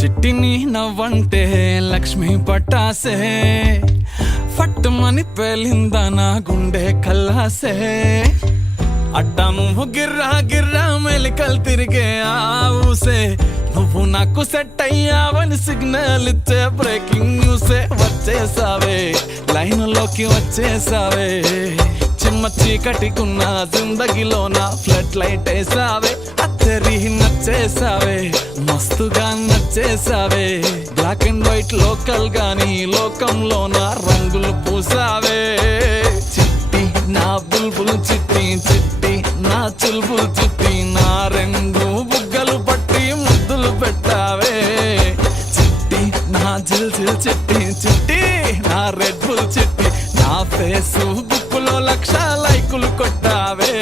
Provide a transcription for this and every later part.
చిట్టిని నవ్వంటే లక్ష్మి పట్టాసే ఫట్టుమని పేలిందా నా గుండె కల్లాసే అట్టా నువ్వు గిర్రా గిర్రా మెలికలు తిరిగే ఆవుసే నువ్వు నాకు సెట్ అయ్యావని సిగ్నల్ ఇచ్చే బ్రేకింగ్ న్యూసే వచ్చేసావే లైన్ లోకి వచ్చేసావే చిమ్మ చీకటికున్న జిందగీలో నా ఫ్లడ్ లైట్ వేసావే అత్తరి నచ్చేసావే మస్తుగా నచ్చేసావే బ్లాక్ అండ్ వైట్ లోకల్ గాని లోకంలో నా రంగులు పూసావే చిట్టి నా బుల్బుల్ చిట్టి చిట్టి నా చుల్బుల్ చిట్టి నా రెండు బుగ్గలు పట్టి ముద్దులు పెట్టావే చిట్టి నా జిల్ జిల్ చిట్టి చిట్టి నా రెడ్ బుల్ చిట్టి నా ఫేస్బుక్ లో 1,00,000 లైకులు కొట్టావే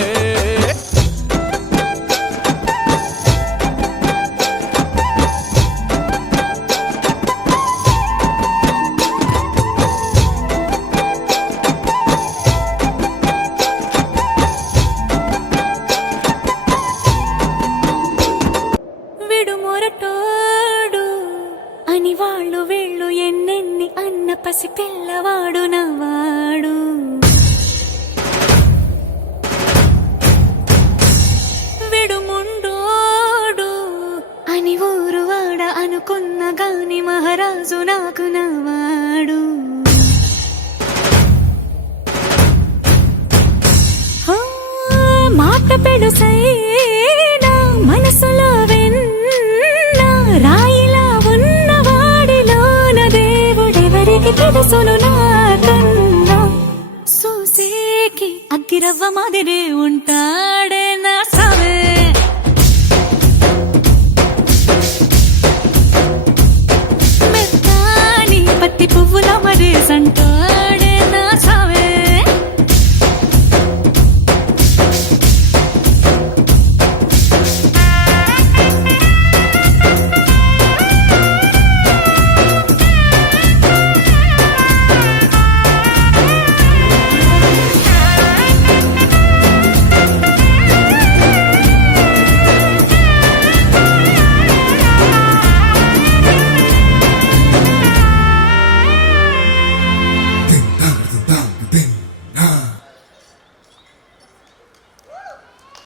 విడుమొరటోడు అని వాళ్ళు వీళ్ళు ఎన్నెన్ని అన్న పసి పిల్లవాడు నవ్వాడు విడుముండోడు అని ఊరు వాడ అనుకున్న గాని మహారాజు నాకు నవ్వాడు మాట పెడుసైనా మనసులో వెన్న రాయిలా ఉన్నవాడిలోన దేవుడెవరికి తెలుసును నాకన్నా సూసేకి అగ్గిరవ్వ మాదిరే ఉంటాడు